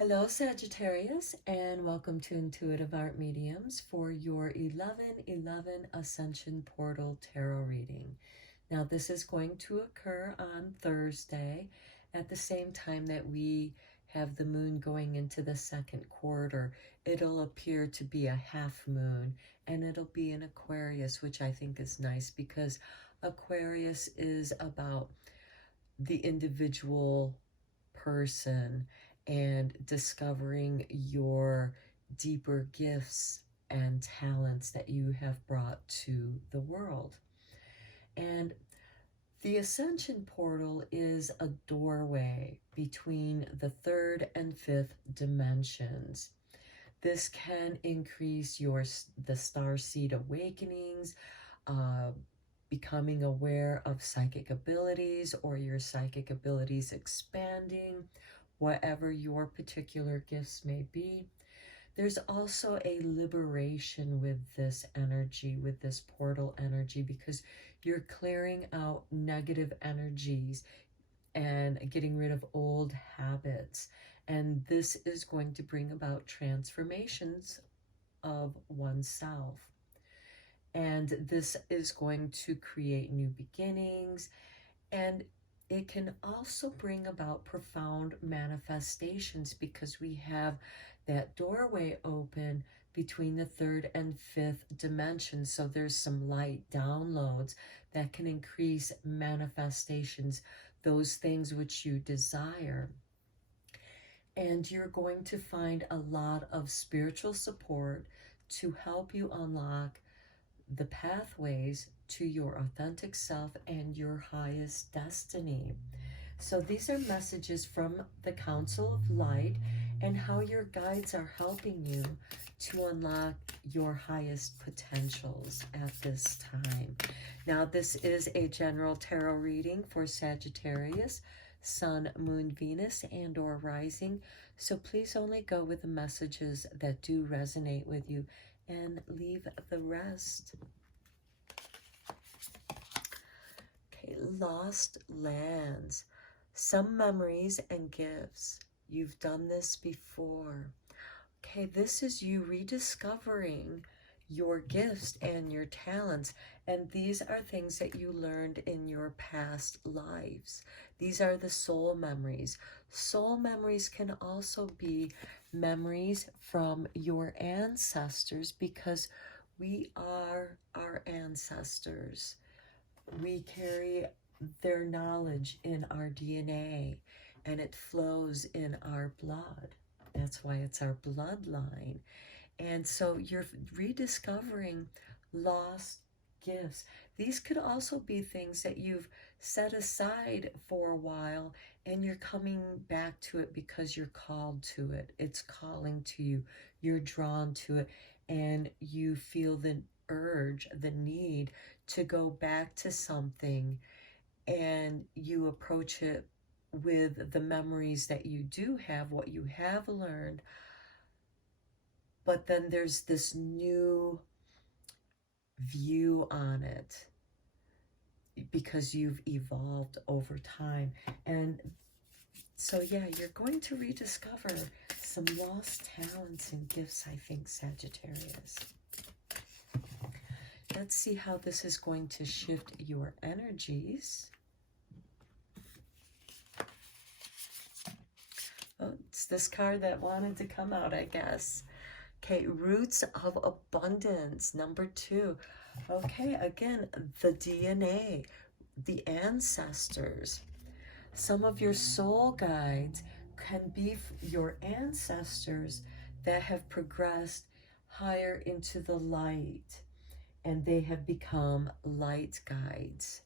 Hello, Sagittarius, and welcome to Intuitive Art Mediums for your 11/11 Ascension Portal Tarot reading. Now, this is going to occur on Thursday at the same time that we have the moon going into the second quarter. It'll appear to be a half moon, and it'll be in Aquarius, which I think is nice because Aquarius is about the individual person and discovering your deeper gifts and talents that you have brought to the world. And the Ascension Portal is a doorway between the third and fifth dimensions. This can increase the starseed awakenings, becoming aware of psychic abilities or your psychic abilities expanding, whatever your particular gifts may be. There's also a liberation with this energy, with this portal energy, because you're clearing out negative energies and getting rid of old habits. And this is going to bring about transformations of oneself. And this is going to create new beginnings, and it can also bring about profound manifestations because we have that doorway open between the third and fifth dimension. So there's some light downloads that can increase manifestations, those things which you desire. And you're going to find a lot of spiritual support to help you unlock the pathways to your authentic self and your highest destiny. So these are messages from the Council of Light and how your guides are helping you to unlock your highest potentials at this time. Now, this is a general tarot reading for Sagittarius, Sun, Moon, Venus, and or Rising. So please only go with the messages that do resonate with you and leave the rest. Okay, lost lands. Some memories and gifts. You've done this before. Okay, this is you rediscovering your gifts and your talents. And these are things that you learned in your past lives. These are the soul memories. Soul memories can also be memories from your ancestors, because we are our ancestors. We carry their knowledge in our DNA, and it flows in our blood. That's why it's our bloodline. And so you're rediscovering lost gifts. These could also be things that you've set aside for a while, and you're coming back to it because you're called to it. It's calling to you. You're drawn to it, and you feel the urge, the need to go back to something, and you approach it with the memories that you do have, what you have learned. But then there's this new view on it because you've evolved over time. And so, yeah, you're going to rediscover some lost talents and gifts, I think, Sagittarius. Let's see how this is going to shift your energies. Oh, it's this card that wanted to come out, I guess. Okay, roots of abundance, number 2. Okay, again, the DNA, the ancestors. Some of your soul guides can be your ancestors that have progressed higher into the light, and they have become light guides,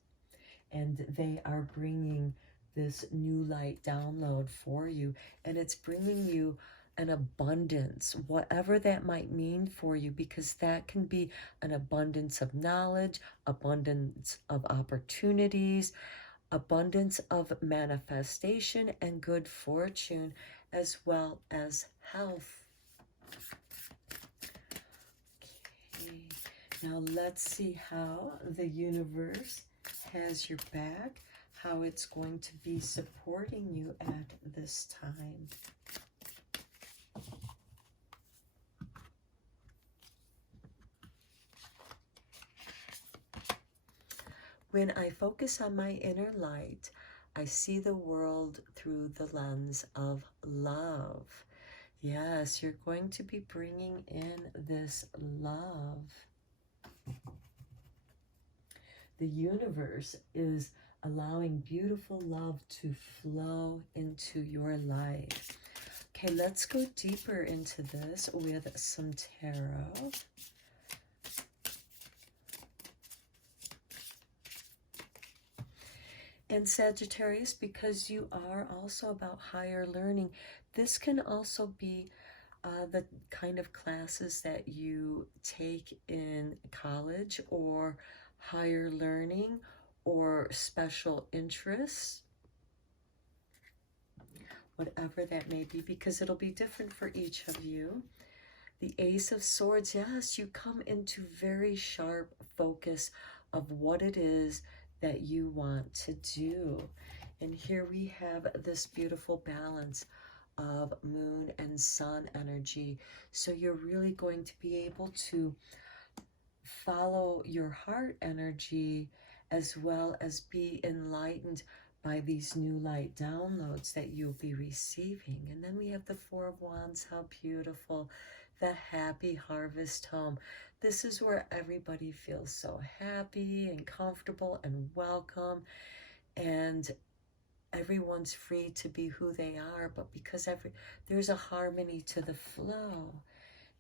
and they are bringing this new light download for you, and it's bringing you an abundance, whatever that might mean for you, because that can be an abundance of knowledge, abundance of opportunities, abundance of manifestation and good fortune, as well as health. Okay, now let's see how the universe has your back, how it's going to be supporting you at this time. When I focus on my inner light, I see the world through the lens of love. Yes, you're going to be bringing in this love. The universe is allowing beautiful love to flow into your life. Okay, let's go deeper into this with some tarot. And Sagittarius, because you are also about higher learning, this can also be the kind of classes that you take in college or higher learning or special interests, whatever that may be, because it'll be different for each of you. The Ace of Swords, yes, you come into very sharp focus of what it is that you want to do. And here we have this beautiful balance of moon and sun energy. So you're really going to be able to follow your heart energy as well as be enlightened by these new light downloads that you'll be receiving. And then we have the Four of Wands. How beautiful. The happy harvest home. This is where everybody feels so happy and comfortable and welcome, and everyone's free to be who they are, but because there's a harmony to the flow.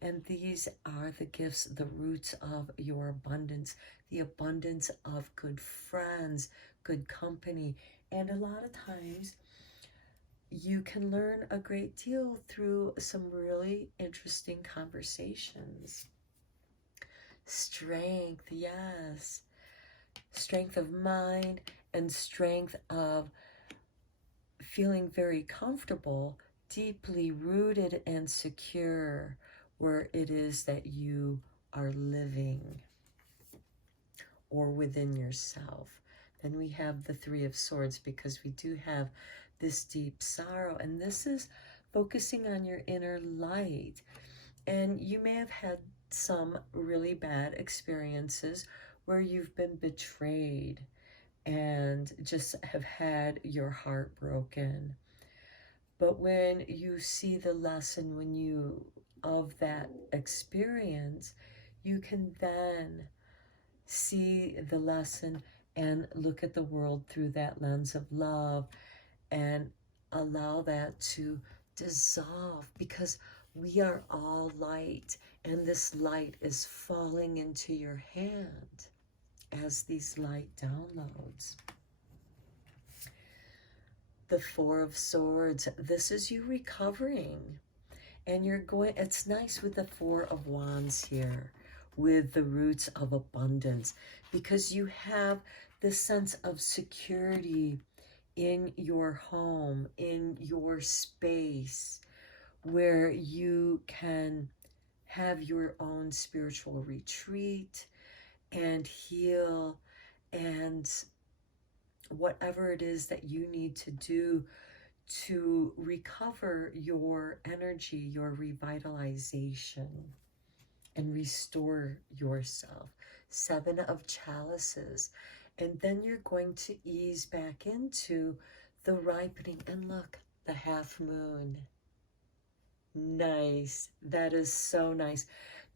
And these are the gifts, the roots of your abundance, the abundance of good friends, good company. And a lot of times you can learn a great deal through some really interesting conversations. Strength, yes. Strength of mind and strength of feeling very comfortable, deeply rooted and secure where it is that you are living or within yourself. Then we have the Three of Swords, because we do have this deep sorrow, and this is focusing on your inner light. And you may have had some really bad experiences where you've been betrayed and just have had your heart broken. But when you see the lesson of that experience, you can then see the lesson and look at the world through that lens of love and allow that to dissolve, because we are all light, and this light is falling into your hand as these light downloads. The Four of Swords, this is you recovering, and you're going, it's nice with the Four of Wands here, with the roots of abundance, because you have this sense of security in your home, in your space, where you can have your own spiritual retreat and heal, and whatever it is that you need to do to recover your energy, your revitalization, and restore yourself. Seven of Chalices. And then you're going to ease back into the ripening. And look, the half moon. Nice. That is so nice.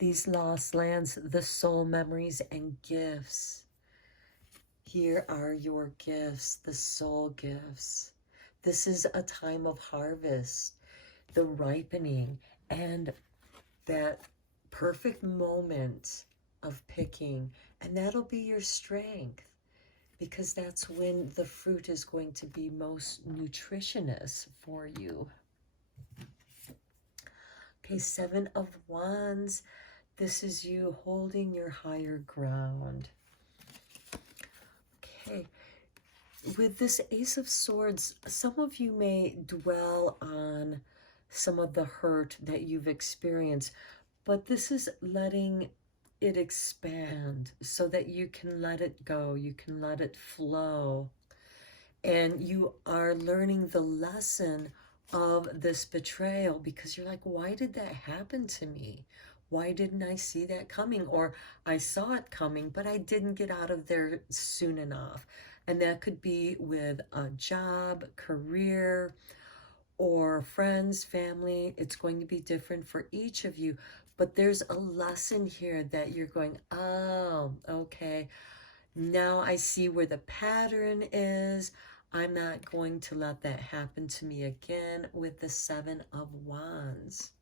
These lost lands, the soul memories and gifts. Here are your gifts, the soul gifts. This is a time of harvest, the ripening, and that perfect moment of picking. And that'll be your strength, because that's when the fruit is going to be most nutritious for you. Okay, Seven of Wands. This is you holding your higher ground. Okay, with this Ace of Swords, some of you may dwell on some of the hurt that you've experienced, but this is letting it expand so that you can let it go, you can let it flow, and you are learning the lesson of this betrayal, because you're like, why did that happen to me? Why didn't I see that coming? Or I saw it coming, but I didn't get out of there soon enough. And that could be with a job, career, or friends, family. It's going to be different for each of you. But there's a lesson here that you're going, oh, okay. Now I see where the pattern is. I'm not going to let that happen to me again with the Seven of Wands.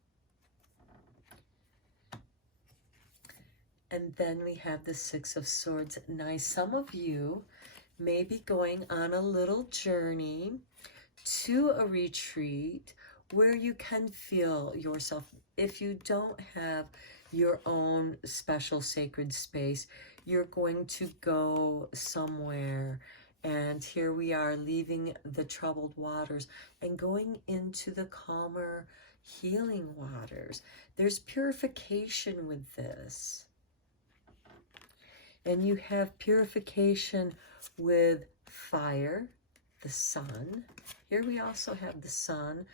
And then we have the Six of Swords. Now, some of you may be going on a little journey to a retreat where you can feel yourself. If you don't have your own special sacred space, you're going to go somewhere. And here we are leaving the troubled waters and going into the calmer, healing waters. There's purification with this. And you have purification with fire, the sun. Here we also have the sun,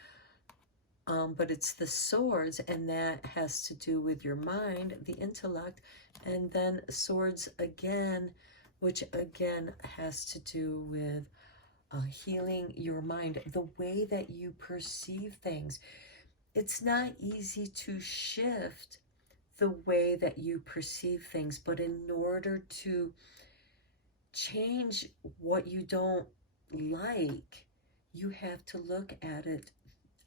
but it's the swords, and that has to do with your mind, the intellect, and then swords again, which again has to do with healing your mind, the way that you perceive things. It's not easy to shift the way that you perceive things, but in order to change what you don't like, you have to look at it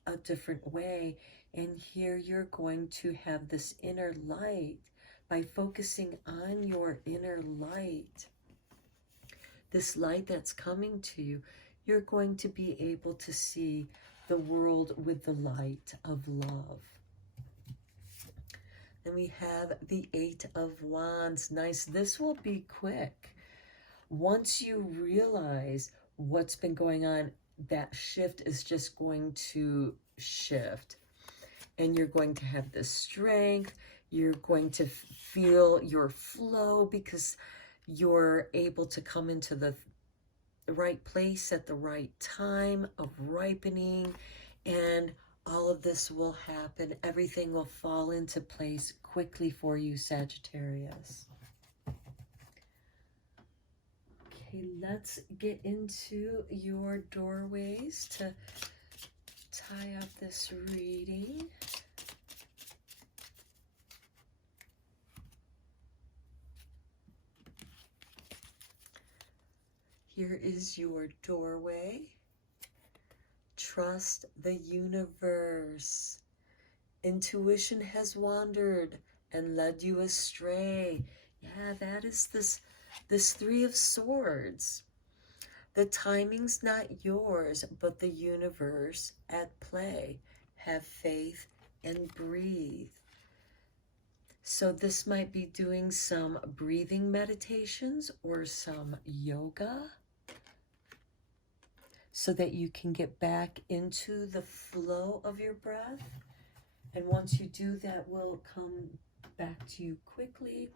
a different way. And here you're going to have this inner light. By focusing on your inner light, this light that's coming to you, you're going to be able to see the world with the light of love. And we have the Eight of Wands. Nice. This will be quick. Once you realize what's been going on, that shift is just going to shift. And you're going to have the strength. You're going to feel your flow because you're able to come into the right place at the right time of ripening, and all of this will happen. Everything will fall into place quickly for you, Sagittarius. Okay, let's get into your doorways to tie up this reading. Here is your doorway. Trust the universe. Intuition has wandered and led you astray. Yeah, that is this Three of Swords. The timing's not yours, but the universe at play. Have faith and breathe. So this might be doing some breathing meditations or some yoga, so that you can get back into the flow of your breath. And once you do, that will come back to you quickly.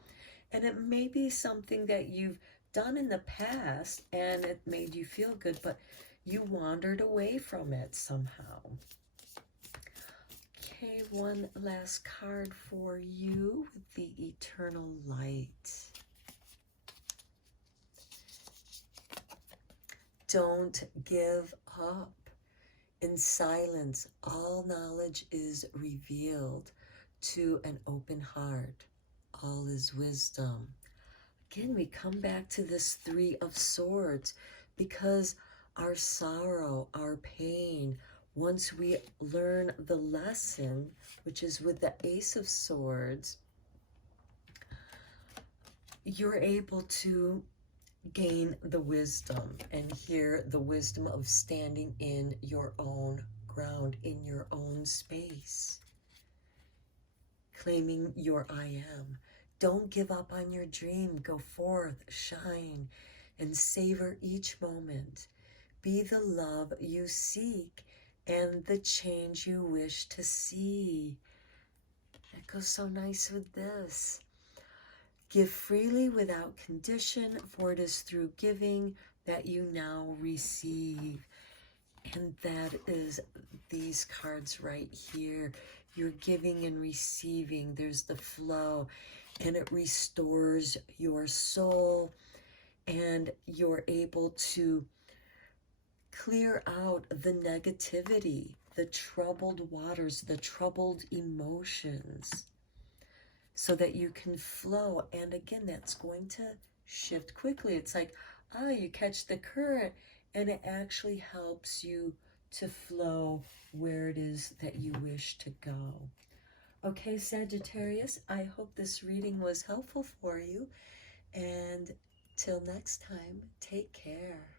And it may be something that you've done in the past and it made you feel good, but you wandered away from it somehow. Okay, one last card for you with the Eternal Light. Don't give up. In silence, all knowledge is revealed. To an open heart, all is wisdom. Again, we come back to this Three of Swords because our sorrow, our pain, once we learn the lesson, which is with the Ace of Swords, you're able to gain the wisdom, and here the wisdom of standing in your own ground, in your own space, claiming your I am. Don't give up on your dream. Go forth, shine, and savor each moment. Be the love you seek and the change you wish to see. That goes so nice with this. Give freely without condition, for it is through giving that you now receive. And that is these cards right here. You're giving and receiving. There's the flow, and it restores your soul, and you're able to clear out the negativity, the troubled waters, the troubled emotions, so that you can flow. And again, that's going to shift quickly. It's like, you catch the current, and it actually helps you to flow where it is that you wish to go. Okay, Sagittarius, I hope this reading was helpful for you. And till next time, take care.